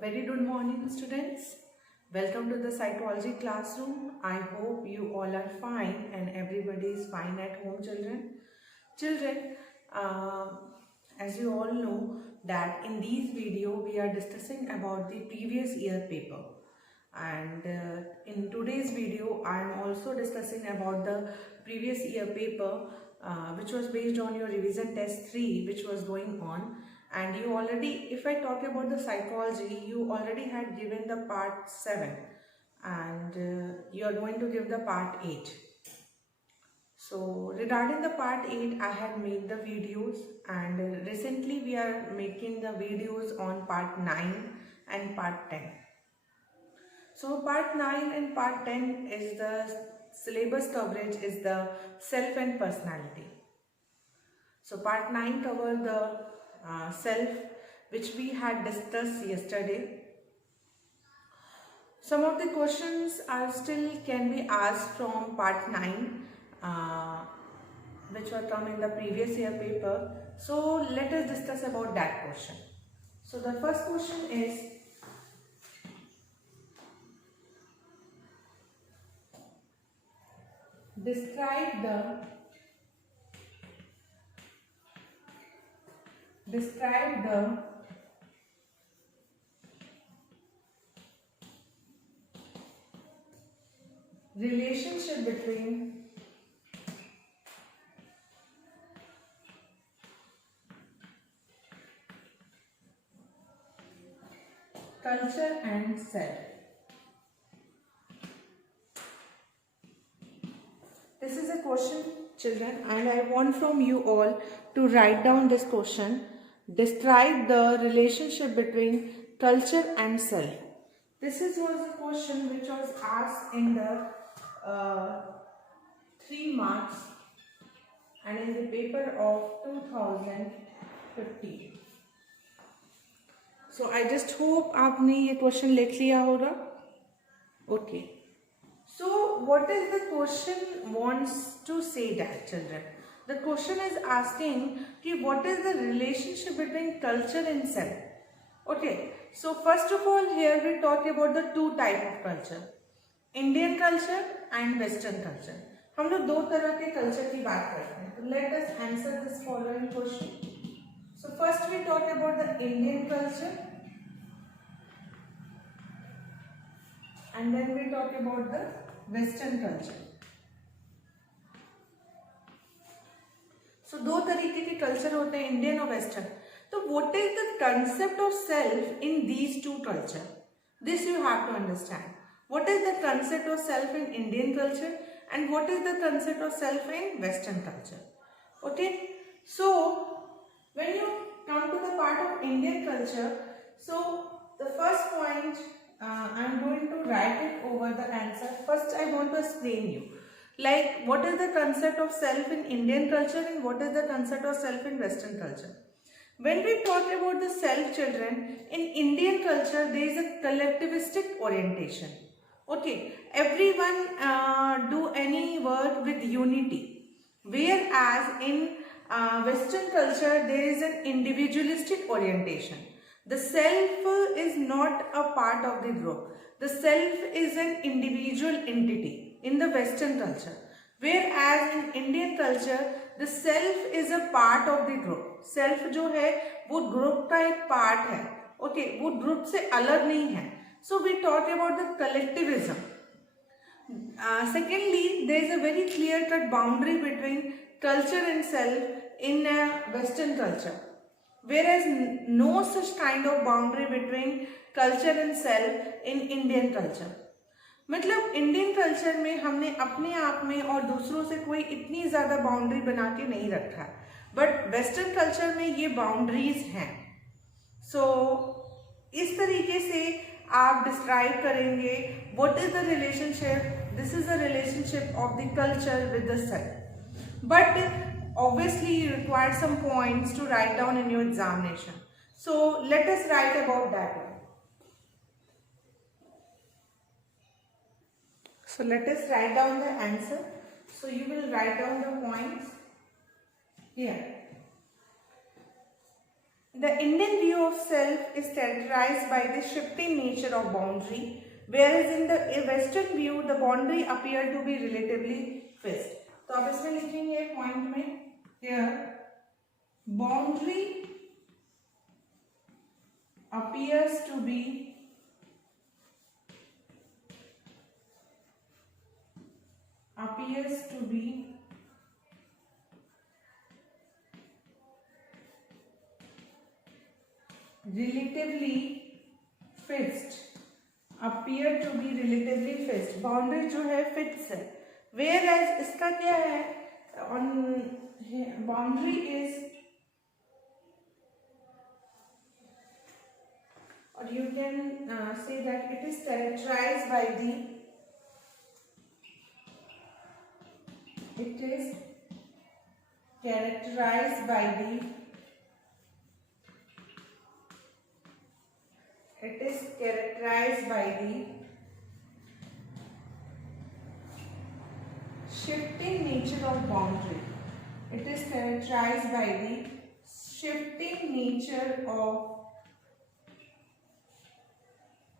Very good morning, students. Welcome to the psychology classroom. I hope you all are fine and everybody is fine at home, children. Children, as you all know that in this video we are discussing about the previous year paper. And in today's video, I am also discussing about the previous year paper which was based on your revision test 3 which was going on. And you already, if I talk about the psychology, you already had given the part 7 and you are going to give the part 8. So regarding the part 8, I had made the videos, and recently we are making the videos on part 9 and part 10. So part 9 and part 10 is the syllabus coverage is the self and personality. So part 9 covered the self, which we had discussed yesterday. Some of the questions are still can be asked from part 9 which were come in the previous year paper. So let us discuss about that question. So the first question is, describe the relationship between culture and self. This is a question, children, and I want from you all to write down this question. Describe the relationship between culture and self. This was a question which was asked in the 3 marks and in the paper of 2015. So I just hope आपने ये question लिख लिया होगा. Okay. So what is the question wants to say that, children? The question is asking what is the relationship between culture and self. Okay. So first of all, here we talk about the two type of culture, Indian culture and Western culture. हम लोग दो तरह के culture की बात करते हैं. Let us answer this following question. So first we talk about the Indian culture, and then we talk about the Western culture. So दो तरीके के culture होते हैं, Indian और Western. So what is the concept of self in these two culture? This you have to understand. What is the concept of self in Indian culture and what is the concept of self in Western culture? Okay. So when you come to the part of Indian culture, so the first point I am going to write it over the answer. First I want to explain you. Like what is the concept of self in Indian culture and what is the concept of self in Western culture. When we talk about the self, children, in Indian culture there is a collectivistic orientation. Okay, everyone do any work with unity. Whereas in Western culture there is an individualistic orientation. The self is not a part of the group. The self is an individual entity in the Western culture. Whereas in Indian culture, the self is a part of the group. Self जो है वो group का एक part है. Okay, वो group से अलग नहीं है. So we talk about the collectivism. Secondly, there is a very clear-cut boundary between culture and self in Western culture. Whereas no such kind of boundary between culture and self in Indian culture. मतलब Indian culture में हमने अपने आप में और दूसरों से कोई इतनी ज़्यादा बाउंड्री बना के नहीं रखा, बट वेस्टर्न कल्चर में ये बाउंड्रीज हैं. सो इस तरीके से आप डिस्क्राइब करेंगे what is the relationship. This is the relationship of the culture with the self. But obviously you require some points to write down in your examination. So let us write about that one. So let us write down the answer. So you will write down the points here. The Indian view of self is characterized by the shifting nature of boundary, whereas in the Western view the boundary appear to be relatively fixed. तो आप इसमें लिखेंगे point में, here boundary appears to be relatively fixed, appear to be relatively fixed, boundary जो है fix है, whereas इसका क्या है, on boundary is, or you can say that it is characterized by the, it is characterized by the shifting nature of boundary. It is characterized by the shifting nature of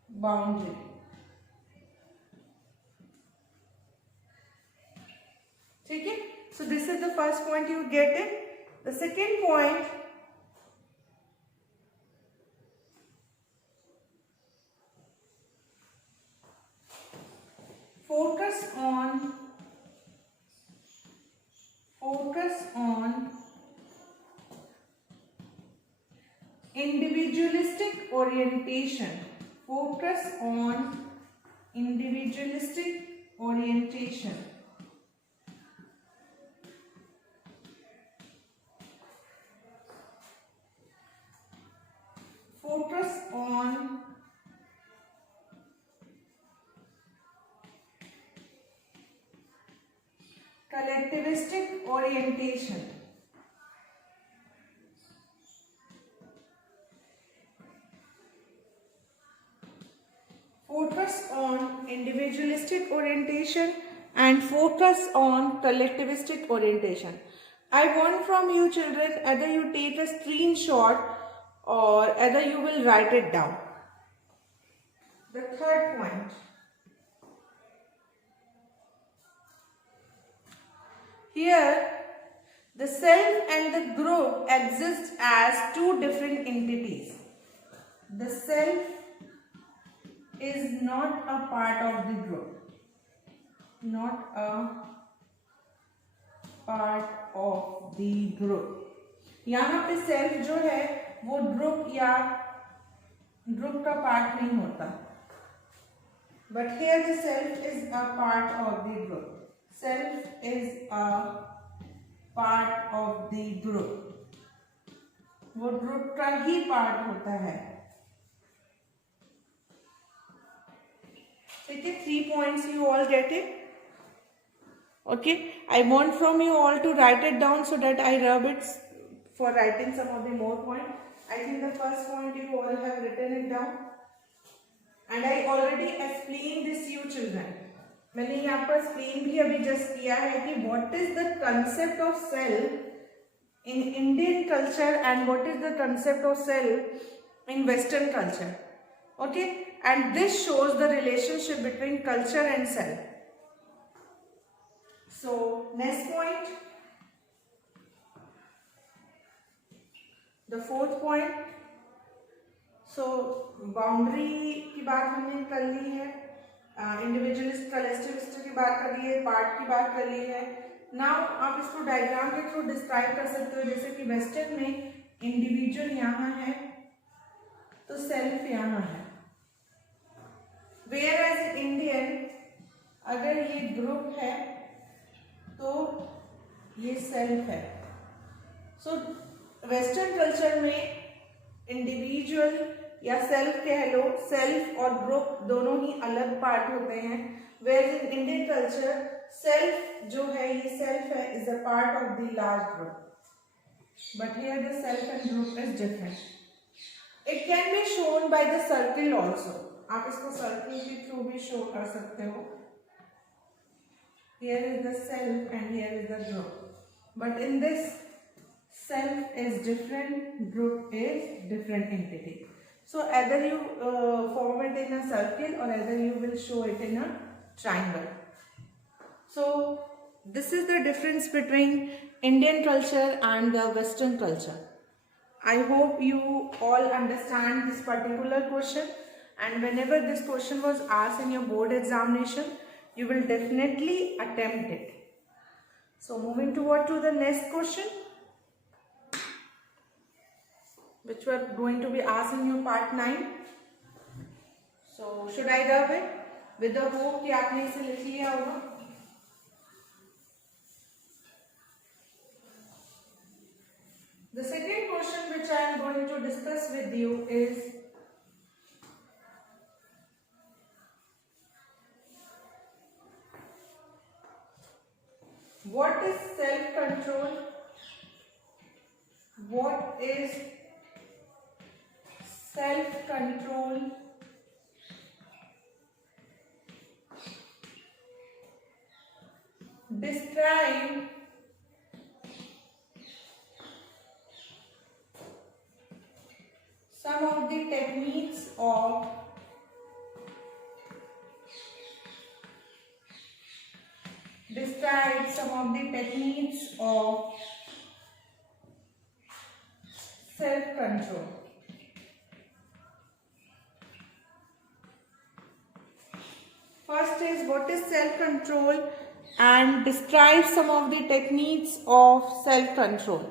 boundary. ठीक है? So this is the first point, you get it. The second point, focus on individualistic orientation. Focus on individualistic orientation. Focus on collectivistic orientation. Focus on individualistic orientation and focus on collectivistic orientation. I want from you children, either you take a screenshot or either you will write it down. The third point. Here, the self and the group exist as two different entities. The self is not a part of the group. Not a part of the group. यहाँ पे self जो है वो group या group का part नहीं होता. But here the self is a part of the group. Self is a part of the group. वो group का ही part होता है. ठीक है, 3 points you all get it. Okay, I want from you all to write it down so that I rub it for writing some of the more points. I think the first point you all have written it down. And I already explained this you children. मैंने यहाँ पर explain भी अभी just किया है कि what is the concept of self in Indian culture and what is the concept of self in Western culture. Okay, and this shows the relationship between culture and self. So next point, the fourth point. So boundary की बात हमने कर ली है, individualist collectivist की बात कर ली है, part की बात कर ली है. नाउ आप इसको डायग्राम के थ्रू डिस्क्राइब कर सकते हो. जैसे कि वेस्टर्न में इंडिविजुअल यहाँ है तो सेल्फ यहाँ है, वेयर एज इंडियन अगर ये ग्रुप है तो ये सेल्फ है. सो वेस्टर्न कल्चर में इंडिविजुअल या सेल्फ कह लो, सेल्फ और ग्रुप दोनों ही अलग पार्ट होते हैं. Where in Indian culture self जो है ये सेल्फ है is a part of the large group, but here the self and group is different. It can be shown by the circle also. आप इसको सर्किल के through भी show कर सकते हो. Here is the self and here is the group. But in this self is different, group is different entity. So either you form it in a circle or either you will show it in a triangle. So this is the difference between Indian culture and the Western culture. I hope you all understand this particular question, and whenever this question was asked in your board examination, you will definitely attempt it. So moving toward to the next question, which were going to be asked in your part 9. So should I rub it with the hope कि आपने इसे लिख लिया होगा? The second question which I am going to discuss with you is what is self-control? What is self-control? Describe some of the techniques of self-control. First is what is self-control and describe some of the techniques of self-control.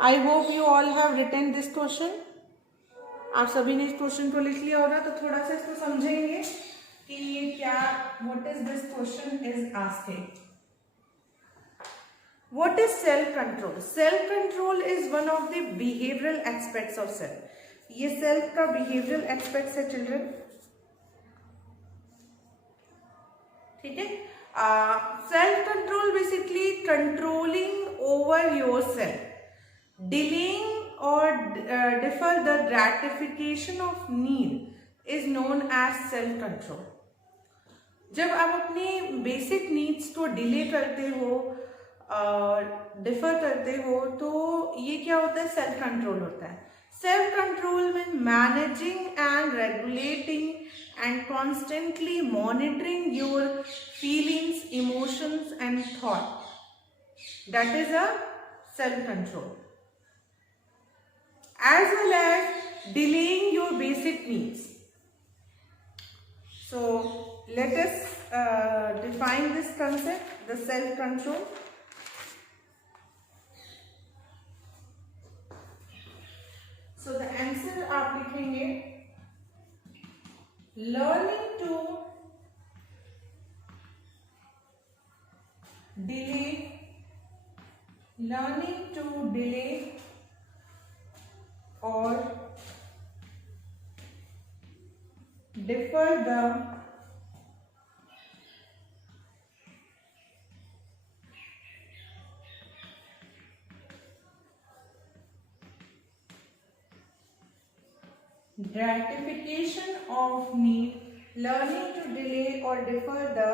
I hope you all have written this question. आप सभी ने इस question को लिख लिया होगा, तो थोड़ा सा इसको समझेंगे कि क्या what is this question is asking. What is self-control? Self-control is one of the behavioral aspects of self. ये self का behavioral aspects है children. ठीक है? Self-control basically controlling over yourself, delaying or defer the gratification of need is known as self-control. जब आप अपनी basic needs को delay करते हो, डिफर करते हो, तो ये क्या होता है? सेल्फ कंट्रोल होता है. Self control mean managing and regulating and constantly monitoring your feelings, emotions and thought. That is a self-control. As well as delaying your basic needs. So let us define this concept, the self-control. So the answer आप लिखेंगे learning to delay or defer the gratification of need. Learning to delay or defer the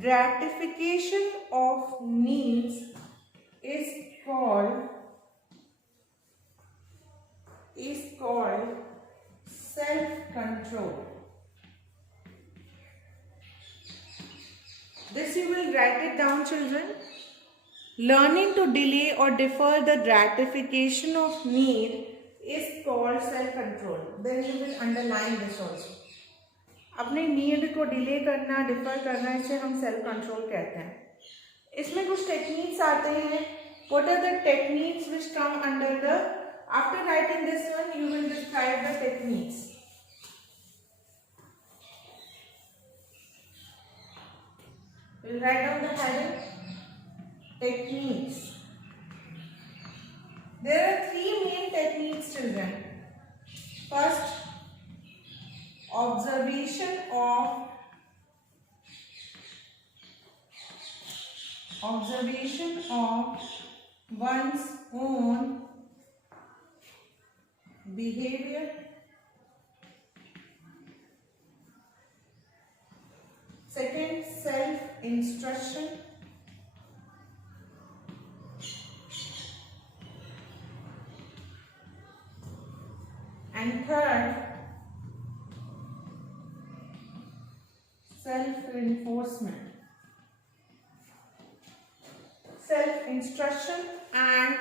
gratification of needs is called self-control. This you will write it down, children. Learning to delay or defer the gratification of need is called self-control. Then you will underline this also. अपने need को delay करना, differ करना, इसे हम self control कहते हैं. इसमें कुछ टेक्निक्स आते हैं. What are the techniques which come under the? After writing this one, you will describe the techniques. You will write down the heading. Techniques. There are 3 main techniques, children. First, observation of one's own behavior. Second, self-instruction. and third, self-reinforcement. Self-instruction and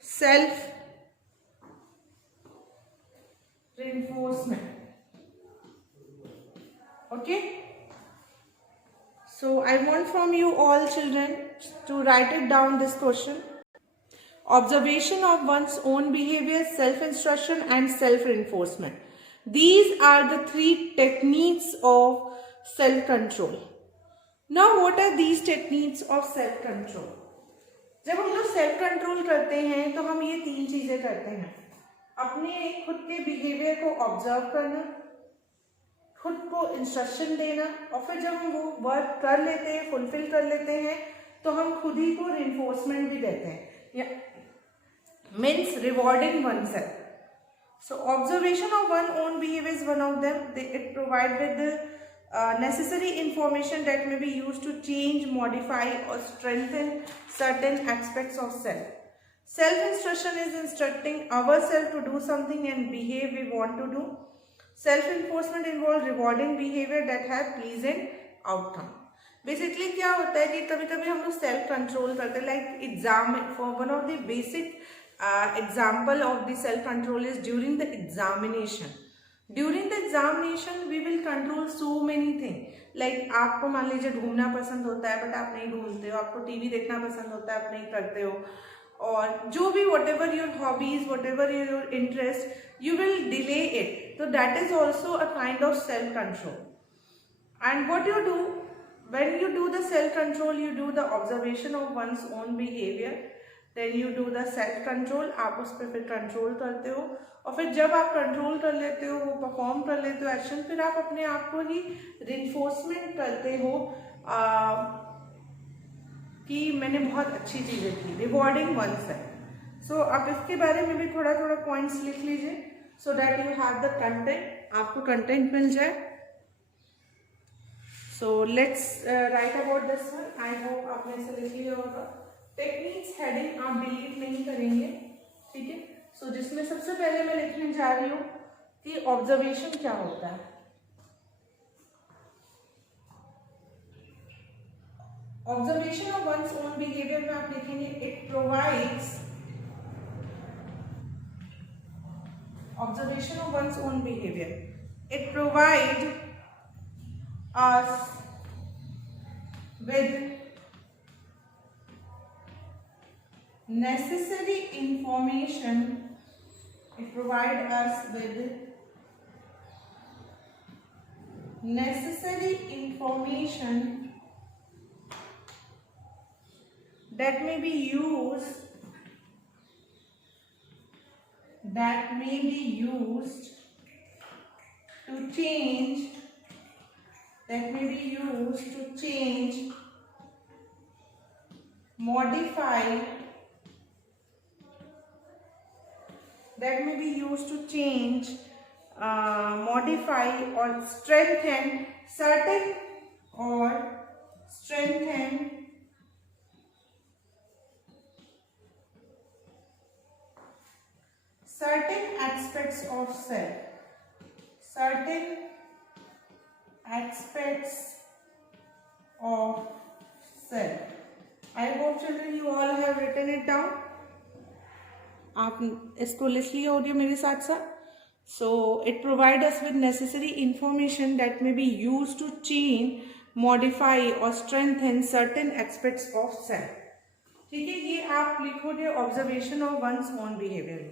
self-reinforcement. Okay? So I want from you all children to write it down, this question. Observation of one's own behavior, self-instruction and self-reinforcement. These are the three techniques of self-control. Now what are these techniques of self-control? जब हम लोग self control करते हैं तो हम ये तीन चीजें करते हैं. अपने खुद के बिहेवियर को ऑब्जर्व करना, खुद को इंस्ट्रक्शन देना, और फिर जब हम वो वर्क कर लेते हैं, फुलफिल कर लेते हैं, तो हम खुद ही को रिइंफोर्समेंट भी देते हैं, या means rewarding one self. So observation of one own behavior is one of them. It provides with the necessary information that may be used to change, modify or strengthen certain aspects of self. Self-instruction is instructing ourselves to do something and behave we want to do. Self-enforcement involves rewarding behavior that have pleasant outcome. Basically क्या होता है कि कभी कभी हम लोग self control करते हैं, like exam, for one of the basic example of the self control is during the examination. During the examination we will control so many things. Like आपको मान लीजिए घूमना पसंद होता है बट आप नहीं घूमते हो, आपको टीवी देखना पसंद होता है आप नहीं करते हो, और जो भी whatever your hobbies, whatever your interest, you will delay it. So that is also a kind of self control. And what you do when you do the self control, you do the observation of one's own behavior, then you do the self control. आप उस पर फिर control करते हो, और फिर जब आप कंट्रोल कर लेते हो, वो परफॉर्म कर लेते हो एक्शन, फिर आप अपने आप को ही रिइंफोर्समेंट करते हो कि मैंने बहुत अच्छी चीज़ें की, रिवॉर्डिंग वन सेल्फ. सो आप इसके बारे में भी थोड़ा थोड़ा पॉइंट्स लिख लीजिए so that you have the content, आपको कंटेंट मिल जाए. So let's write about this one. I hope आपने इसे लिख लिया होगा. टेक्निक्स हेडिंग आप डिलीट नहीं करेंगे, ठीक है. सो जिसमें सबसे पहले मैं लिखने जा रही हूँ कि ऑब्जर्वेशन क्या होता है. Observation of one's own behaviour में आप लिखेंगे it provides, observation of one's own behaviour, it provide us with necessary information, it provides us with necessary information that may be used to change, modify, that may be used to change, modify or strengthen certain aspects of self. Certain aspects of self. I hope children you all have written it down. आप इसको लिख लिया होगी मेरे साथ साथ. So it provide us with necessary information that may be use to change, modify और strengthen certain aspects of self. ठीक है, ये आप लिखोगे observation of one's own behaviour.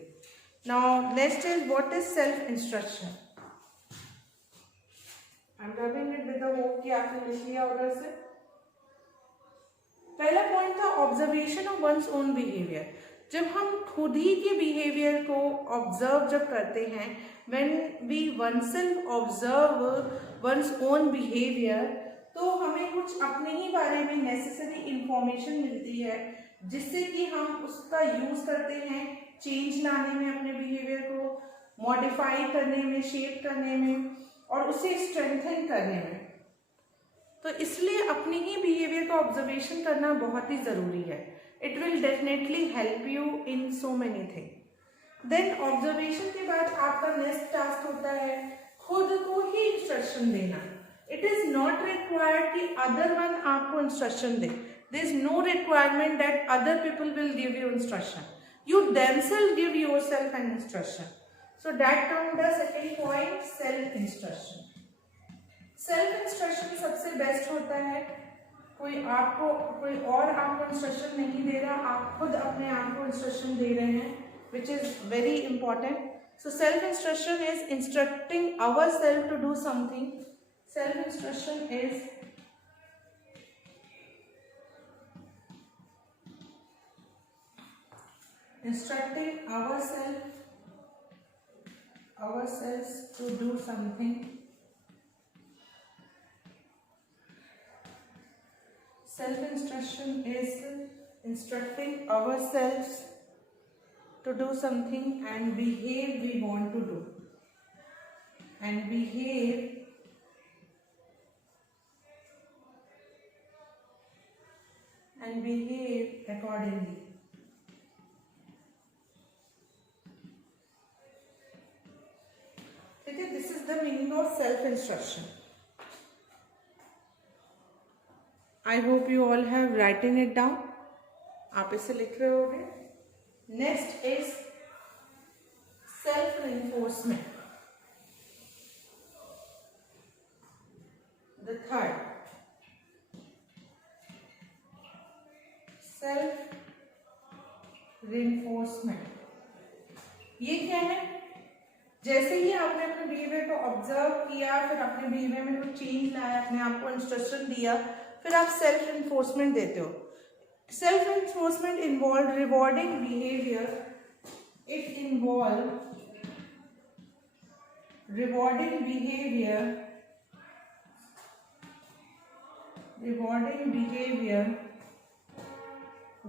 Now next is what is self instruction. I am rubbing it with the hope कि आपने लिख लिया होगा इसे. पहला पॉइंट था observation of one's own behaviour. जब हम खुद ही के बिहेवियर को ऑब्जर्व जब करते हैं, when we oneself observe one's own behaviour, तो हमें कुछ अपने ही बारे में नेसेसरी इंफॉर्मेशन मिलती है जिससे कि हम उसका यूज करते हैं चेंज लाने में, अपने बिहेवियर को मॉडिफाई करने में, शेप करने में और उसे स्ट्रेंथन करने में. तो इसलिए अपने ही बिहेवियर का ऑब्जर्वेशन करना बहुत ही ज़रूरी है. It will definitely help you in so many things. Then observation के बाद आपका नेक्स्ट टास्क होता है खुद को ही इंस्ट्रक्शन देना. इट इज नॉट रिक्वायर्ड कि अदर वन आपको इंस्ट्रक्शन दे. There is no requirement that other people will give you instruction. You themselves give yourself an instruction. So that comes the second point, self instruction. Self instruction सबसे best होता है. कोई और आपको instruction नहीं दे रहा, आप खुद अपने आप को इंस्ट्रक्शन दे रहे हैं, which is very important. So self instruction is instructing ourselves to do something. Self instruction is instructing ourselves to do something. Self instruction is instructing ourselves to do something and behave we want to do, and behave accordingly. Okay, this is the meaning of self-instruction. I hope you all have written it down. आप इसे लिख रहे होगे. Next is self-reinforcement. The third, self-reinforcement. ये क्या है? जैसे ही आपने अपने बिहेवियर को ऑब्जर्व किया, फिर अपने बिहेवियर में कोई चेंज लाया, अपने आप को इंस्ट्रक्शन दिया, फिर आप सेल्फ इन्फोर्समेंट देते हो. Self enforcement involve rewarding behaviour. It involve rewarding behaviour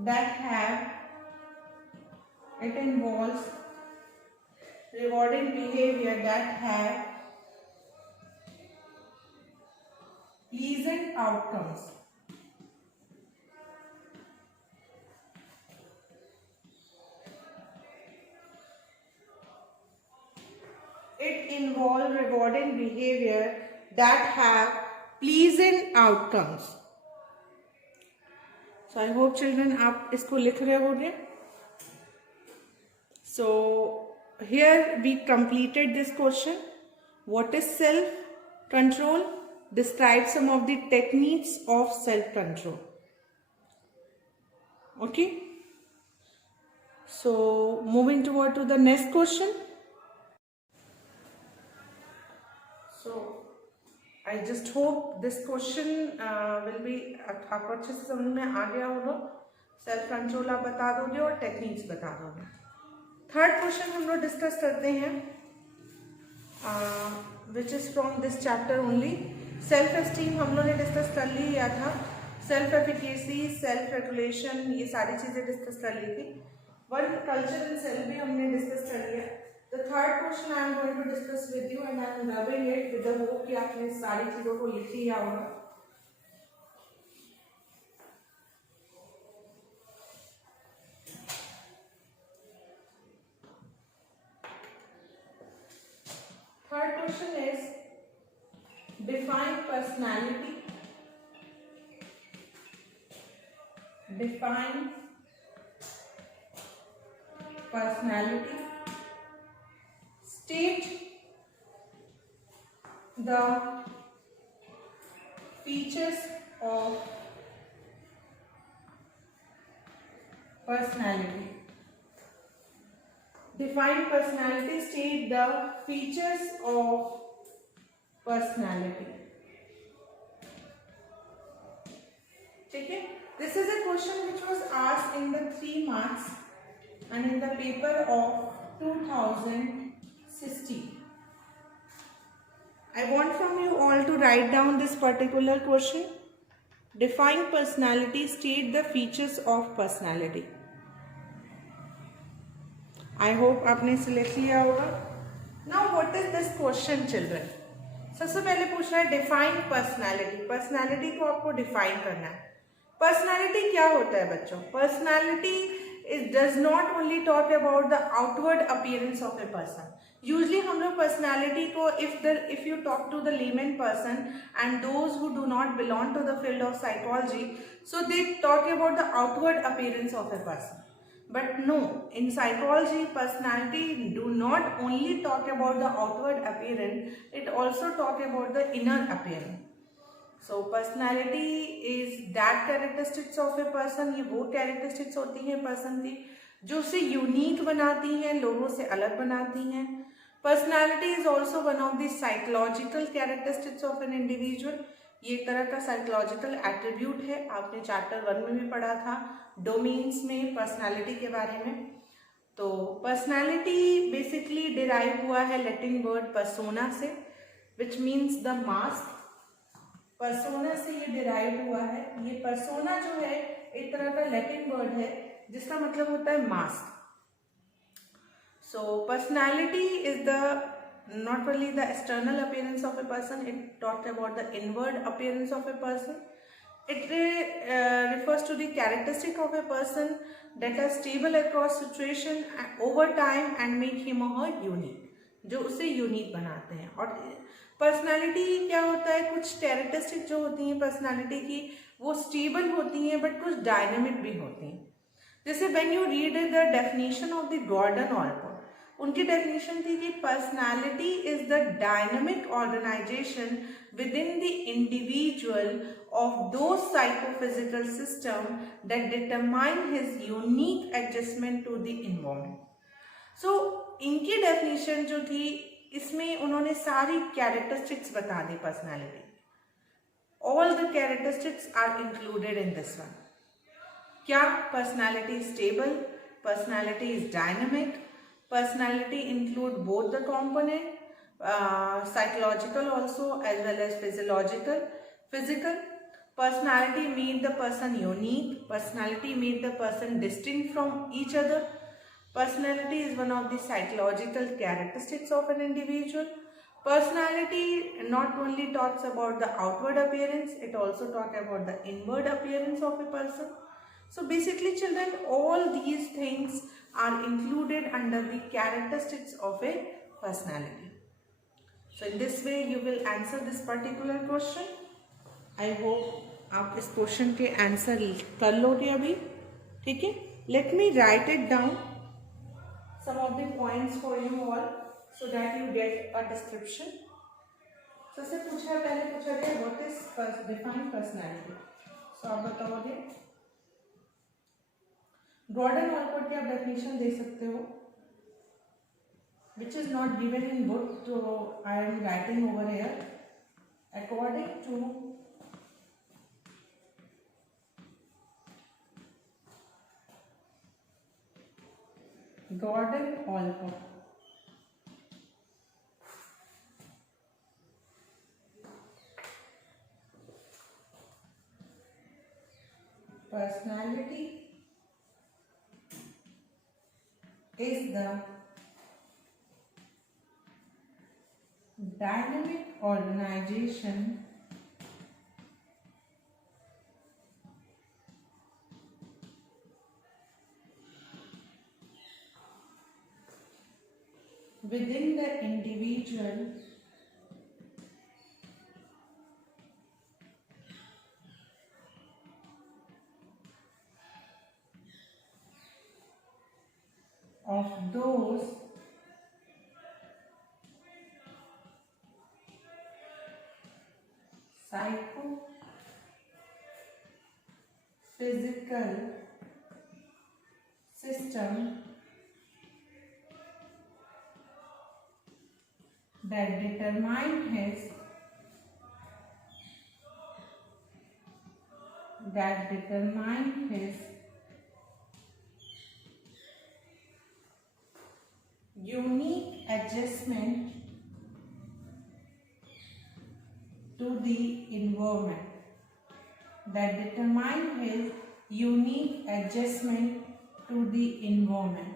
that have it involves rewarding behavior that have pleasant outcomes. It involves rewarding behavior that have pleasant outcomes. So I hope children आप इसको लिख रहे होंगे. So here we completed this question. What is self-control? Describe some of the techniques of self-control. Okay. So moving toward to the next question. So I just hope this question will be आपको अच्छे से समझ में आ गया होगा. Self control आप बता दोगे और टेक्निक्स बता दोगे. थर्ड क्वेश्चन हम लोग डिस्कस करते हैं, which is from this chapter only. Self esteem हम लोग ने डिस्कस कर लिया था. सेल्फ एफिकेसी, सेल्फ रेगुलेशन, ये सारी चीजें डिस्कस कर ली थी. वर्क कल्चर एंड सेल्फ भी हमने डिस्कस कर लिया. The third question I am going to discuss with you, and I am rubbing it with the hope कि आपने सारी चीजों को लिख लिया होगा. Third question is define personality. Define personality. State the features of personality. Define personality. State the features of personality. ठीक है. This is a question which was asked in the 3 marks and in the paper of 2016. I want from you all to write down this particular question. Define personality. State the features of personality. I hope आपने इसे लिख लिया होगा. Now what is this question, children? सबसे पहले पूछ रहा है डिफाइन पर्सनैलिटी. पर्सनैलिटी को आपको डिफाइन करना है. पर्सनैलिटी क्या होता है बच्चों? Personality it does not only talk about the outward appearance of a person. Usually हम लोग personality को if you talk to the layman person and those who do not belong to the field of psychology, so they talk about the outward appearance of a person. But no, in psychology, personality do not only talk about the outward appearance, it also talk about the inner appearance. So personality is that characteristics of a person. ये वो characteristics होती हैं person की जो उसे unique बनाती हैं, लोगों से अलग बनाती हैं. Personality is also one of the psychological characteristics of an individual. ये एक तरह का साइकोलॉजिकल एट्रीब्यूट है. आपने चैप्टर 1 में भी पढ़ा था डोमेन्स में पर्सनालिटी के बारे में. तो पर्सनालिटी बेसिकली डिराइव हुआ है लैटिन वर्ड पर्सोना से, which means the mask. Persona से ये डिराइव हुआ है. ये पर्सोना जो है एक तरह का लैटिन वर्ड है जिसका मतलब होता है mask. So personality is the not only the external appearance of a person, it talks about the inward appearance of a person. It refers to the characteristic of a person that are stable across situation over time and make him or her unique, जो उसे unique बनाते हैं. और personality क्या होता है, कुछ characteristic जो होती हैं पर्सनालिटी की वो स्टेबल होती हैं बट कुछ डायनामिक भी होती हैं. जैसे when you read the definition of the Gordon Allport, उनकी डेफिनेशन थी कि personality is the dynamic organisation within the individual of those psychophysical system that determine his unique adjustment to the environment. So इनकी definition जो थी इसमें उन्होंने सारी characteristics बता दी personality. All the characteristics are included in this one. क्या personality stable, personality is dynamic. Personality include both the component, psychological also as well as physical. Personality made the person unique. Personality made the person distinct from each other. Personality is one of the psychological characteristics of an individual. Personality not only talks about the outward appearance, it also talks about the inward appearance of a person. So basically children, all these things are included under the characteristics of a personality. So in this way you will answer this particular question. I hope आप इस question के answer कर लोगे अभी. ठीक है, let me write it down some of the points for you all so that you get a description. सबसे पहले पूछा गया what is define personality. So आप बताओगे. गॉर्डन ऑल्पोर्ट की आप डेफिनेशन दे सकते हो which is not given in book, so I am writing over here. According to Gordon Allport, personality is the dynamic organization within the individual of those psychophysical system that determine his unique adjustment to the environment.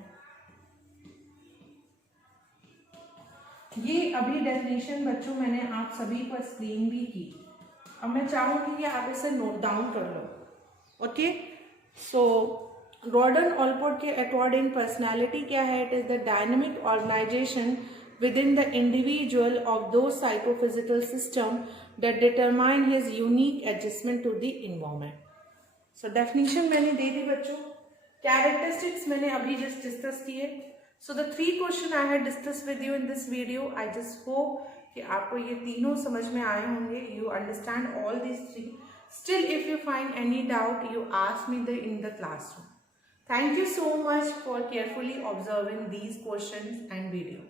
ये अभी definition बच्चों मैंने आप सभी को explain भी की. अब मैं चाहूंगी कि आप इसे नोट डाउन कर लो. ओके, सो गॉर्डन ऑलपोर्ट के अकॉर्डिंग पर्सनैलिटी क्या है? It is the dynamic organisation within the individual of those psychophysical system that determine his unique adjustment to the environment. So definition मैंने दे दी बच्चों, characteristics मैंने अभी just discuss किए. So the 3 question I had discussed with you in this video, I just hope कि आपको ये तीनों समझ में आए होंगे. You understand all these 3. Still if you find any doubt, you ask me in the classroom. Thank you so much for carefully observing these questions and video.